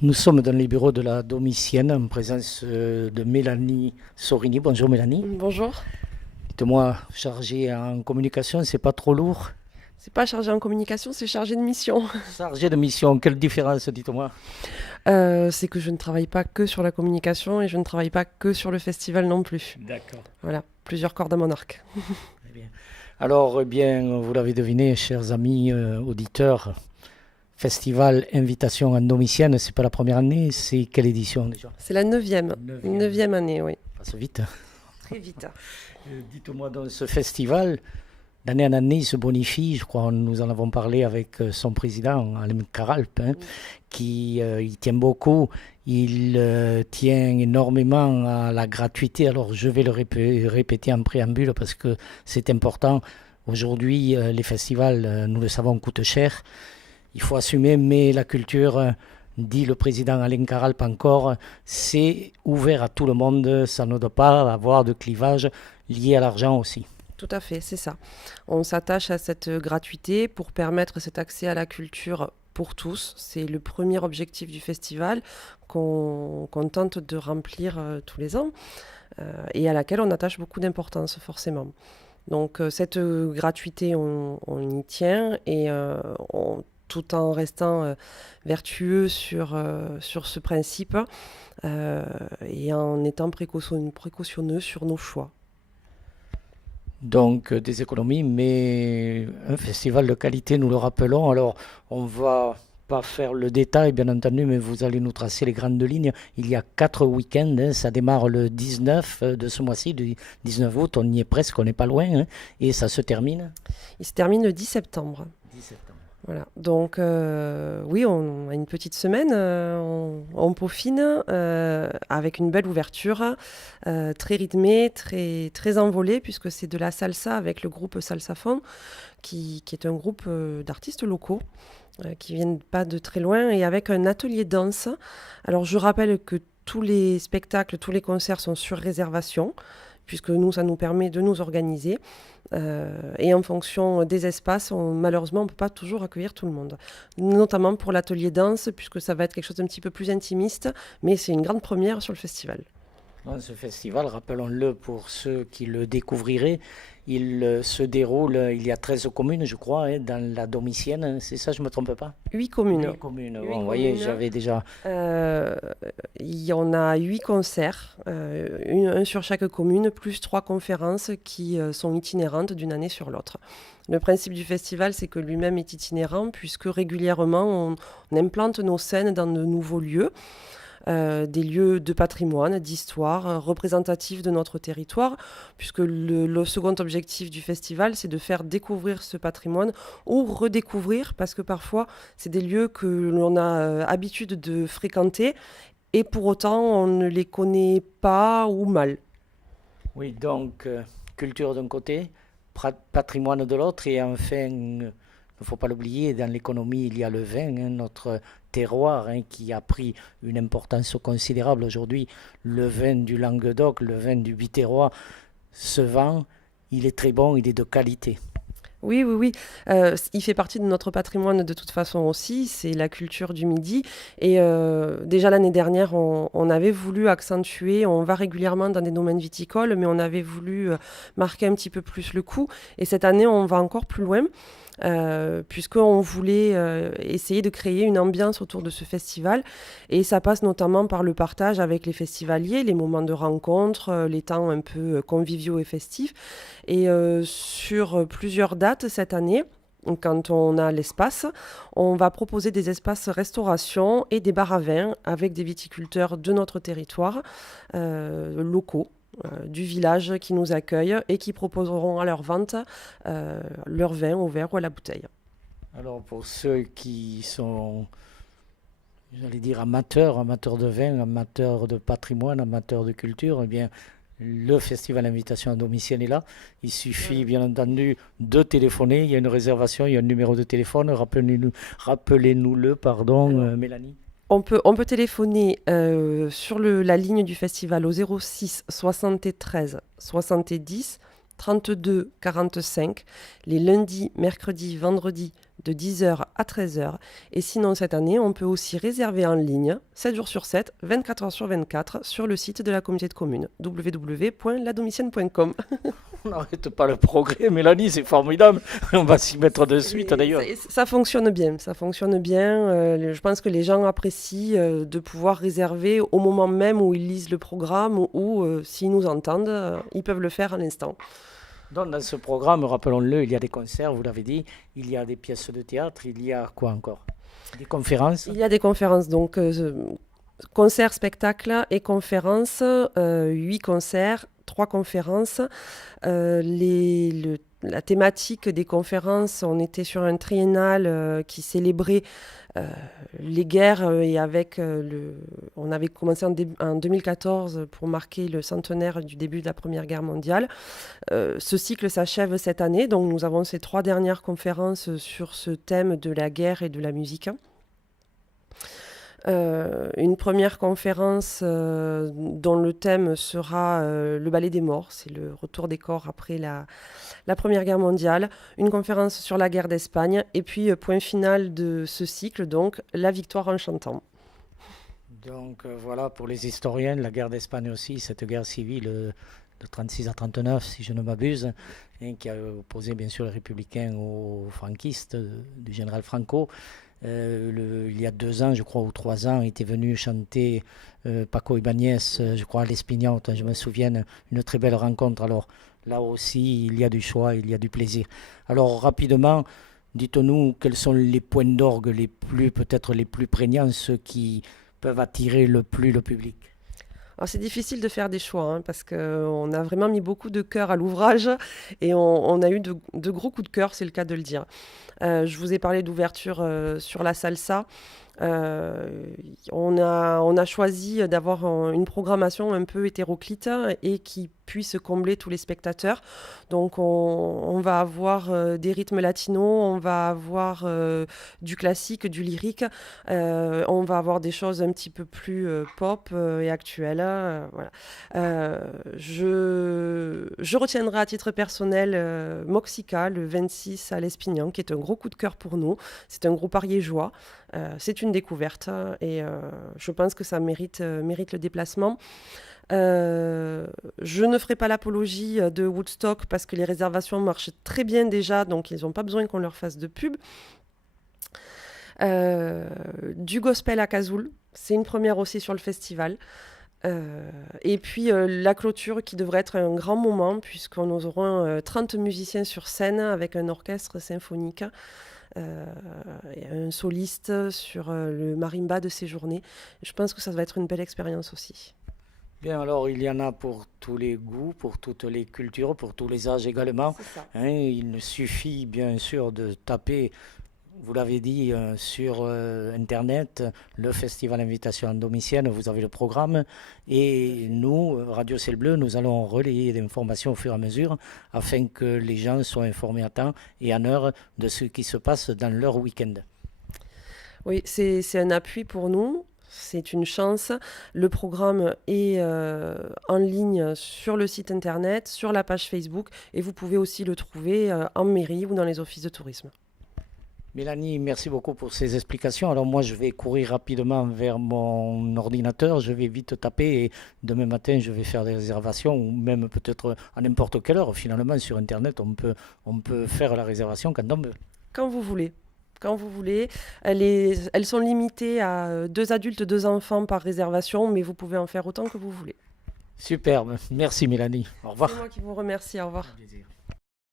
Nous sommes dans les bureaux de la Domicienne en présence de Mélanie Sorini. Bonjour Mélanie. Bonjour. Dites-moi, chargée en communication, c'est pas trop lourd? C'est pas chargé en communication, c'est chargé de mission. Chargée de mission, quelle différence, dites-moi? C'est que je ne travaille pas que sur la communication et je ne travaille pas que sur le festival non plus. D'accord. Voilà, plusieurs cordes à mon arc. Très bien. Alors, eh bien, vous l'avez deviné, chers amis auditeurs, Festival Invitation en Domicienne, c'est pas la première année, c'est quelle édition déjà? C'est la neuvième. Neuvième. Neuvième année, oui. Passe vite. Très vite. Dites-moi, dans ce festival, d'année en année, il se bonifie. Je crois nous en avons parlé avec son président, Alain Caralp, hein, qui il tient beaucoup. Il tient énormément à la gratuité. Alors, je vais le répéter en préambule parce que c'est important. Aujourd'hui, les festivals, nous le savons, coûtent cher. Il faut assumer, mais la culture, dit le président Alain Caralp encore, c'est ouvert à tout le monde. Ça ne doit pas avoir de clivage lié à l'argent aussi. Tout à fait, c'est ça. On s'attache à cette gratuité pour permettre cet accès à la culture pour tous. C'est le premier objectif du festival qu'on tente de remplir tous les ans et à laquelle on attache beaucoup d'importance forcément. Donc cette gratuité, on y tient et tout en restant vertueux sur ce principe et en étant précautionneux sur nos choix. Donc des économies, mais un festival de qualité, nous le rappelons. Alors, on va pas faire le détail, bien entendu, mais vous allez nous tracer les grandes lignes. Il y a 4 week-ends, hein, ça démarre le 19 de ce mois-ci, du 19 août, on y est presque, on n'est pas loin, hein, et ça se termine Il se termine le 10 septembre. 10 septembre. Voilà. Donc oui, on a une petite semaine, on peaufine avec une belle ouverture, très rythmée, très envolée, puisque c'est de la salsa avec le groupe Salsaphone, qui est un groupe d'artistes locaux qui viennent pas de très loin, et avec un atelier danse. Alors je rappelle que tous les spectacles, tous les concerts sont sur réservation, puisque nous, ça nous permet de nous organiser. Et en fonction des espaces, malheureusement, on ne peut pas toujours accueillir tout le monde. Notamment pour l'atelier danse, puisque ça va être quelque chose d'un petit peu plus intimiste, mais c'est une grande première sur le festival. Dans ce festival, rappelons-le pour ceux qui le découvriraient, il se déroule, il y a 13 communes, je crois, hein, dans la Domicienne, hein, c'est ça, je ne me trompe pas? 8 communes. 8 communes, Huit bon, vous voyez, communes. j'avais déjà... Euh, il y en a 8 concerts, un sur chaque commune, plus 3 conférences qui sont itinérantes d'une année sur l'autre. Le principe du festival, c'est que lui-même est itinérant, puisque régulièrement, on implante nos scènes dans de nouveaux lieux. Des lieux de patrimoine, d'histoire, représentatifs de notre territoire, puisque le second objectif du festival, c'est de faire découvrir ce patrimoine ou redécouvrir, parce que parfois, c'est des lieux que l'on a habitude de fréquenter, et pour autant, on ne les connaît pas ou mal. Oui, donc culture d'un côté, patrimoine de l'autre, et enfin, il ne faut pas l'oublier, dans l'économie, il y a le vin, hein, notre terroir, hein, qui a pris une importance considérable aujourd'hui. Le vin du Languedoc, le vin du Biterrois se vend, il est très bon, il est de qualité. Oui, oui, oui. Il fait partie de notre patrimoine de toute façon aussi. C'est la culture du Midi. Et déjà l'année dernière, on avait voulu accentuer. On va régulièrement dans des domaines viticoles, mais on avait voulu marquer un petit peu plus le coup. Et cette année, on va encore plus loin. Puisqu'on voulait essayer de créer une ambiance autour de ce festival. Et ça passe notamment par le partage avec les festivaliers, les moments de rencontre, les temps un peu conviviaux et festifs. Et sur plusieurs dates cette année, quand on a l'espace, on va proposer des espaces restauration et des bars à vin avec des viticulteurs de notre territoire, locaux, du village qui nous accueillent et qui proposeront à leur vente leur vin au verre ou à la bouteille. Alors pour ceux qui sont, j'allais dire amateurs, amateurs de vin, amateurs de patrimoine, amateurs de culture, eh bien le festival Invitation à domicile est là. Il suffit bien entendu de téléphoner. Il y a une réservation, il y a un numéro de téléphone. Rappelez-nous-le, pardon, Alors, Mélanie. on peut téléphoner sur la ligne du festival au 06 73 70 32 45 les lundis, mercredis, vendredis, de 10h à 13h. Et sinon, cette année, on peut aussi réserver en ligne, 7 jours sur 7, 24 heures sur 24, sur le site de la communauté de communes, www.ladomitienne.com. On n'arrête pas le progrès, Mélanie, c'est formidable. On va s'y mettre de suite d'ailleurs. Ça fonctionne bien, ça fonctionne bien. Je pense que les gens apprécient de pouvoir réserver au moment même où ils lisent le programme ou s'ils nous entendent, ils peuvent le faire à l'instant. Donc, dans ce programme, rappelons-le, il y a des concerts, vous l'avez dit, il y a des pièces de théâtre, il y a quoi encore? Des conférences? Il y a des conférences, donc concerts, spectacles et conférences, 8 concerts, 3 conférences. La thématique des conférences, on était sur un triennal qui célébrait les guerres et on avait commencé en 2014 pour marquer le centenaire du début de la Première Guerre mondiale. Ce cycle s'achève cette année, donc nous avons ces 3 dernières conférences sur ce thème de la guerre et de la musique. Une première conférence dont le thème sera le ballet des morts, c'est le retour des corps après la Première Guerre mondiale, une conférence sur la guerre d'Espagne, et puis point final de ce cycle, donc la victoire en chantant. Donc voilà, pour les historiens, la guerre d'Espagne aussi, cette guerre civile de 36 à 39, si je ne m'abuse, qui a opposé bien sûr les républicains aux franquistes du général Franco. Il y a 2 ans, je crois, ou 3 ans, était venu chanter Paco Ibáñez, je crois, à l'Espignotte, je me souviens, une très belle rencontre. Alors là aussi, il y a du choix, il y a du plaisir. Alors rapidement, dites-nous quels sont les points d'orgue peut-être les plus prégnants, ceux qui peuvent attirer le plus le public. Alors c'est difficile de faire des choix parce qu'on a vraiment mis beaucoup de cœur à l'ouvrage et on a eu de gros coups de cœur, c'est le cas de le dire. Je vous ai parlé d'ouverture sur la salsa. On a choisi d'avoir une programmation un peu hétéroclite et qui puisse combler tous les spectateurs. Donc on va avoir des rythmes latinos, on va avoir du classique, du lyrique, on va avoir des choses un petit peu plus pop et actuelles. Voilà. Je retiendrai à titre personnel Moxica, le 26 à l'Espignan, qui est un gros coup de cœur pour nous. C'est un groupe ariégeois. C'est une découverte et je pense que ça mérite le déplacement. Je ne ferai pas l'apologie de Woodstock parce que les réservations marchent très bien déjà, donc ils n'ont pas besoin qu'on leur fasse de pub. Du gospel à Cazoul, c'est une première aussi sur le festival. Et puis la clôture qui devrait être un grand moment puisqu'on aura 30 musiciens sur scène avec un orchestre symphonique. Et un soliste sur le marimba de ces journées. Je pense que ça va être une belle expérience aussi. Bien, alors il y en a pour tous les goûts, pour toutes les cultures, pour tous les âges également. Il ne suffit bien sûr de taper, vous l'avez dit, sur Internet, le Festival Invitation Domitienne, vous avez le programme. Et nous, Radio Ciel Bleu, nous allons relayer des informations au fur et à mesure afin que les gens soient informés à temps et en heure de ce qui se passe dans leur week-end. Oui, c'est un appui pour nous. C'est une chance. Le programme est en ligne sur le site internet, sur la page Facebook et vous pouvez aussi le trouver en mairie ou dans les offices de tourisme. Mélanie, merci beaucoup pour ces explications. Alors moi, je vais courir rapidement vers mon ordinateur, je vais vite taper et demain matin, je vais faire des réservations ou même peut-être à n'importe quelle heure. Finalement, sur Internet, on peut faire la réservation quand on veut. Quand vous voulez. Quand vous voulez. Elles sont limitées à 2 adultes, 2 enfants par réservation, mais vous pouvez en faire autant que vous voulez. Superbe. Merci Mélanie. Au revoir. C'est moi qui vous remercie. Au revoir. Au plaisir.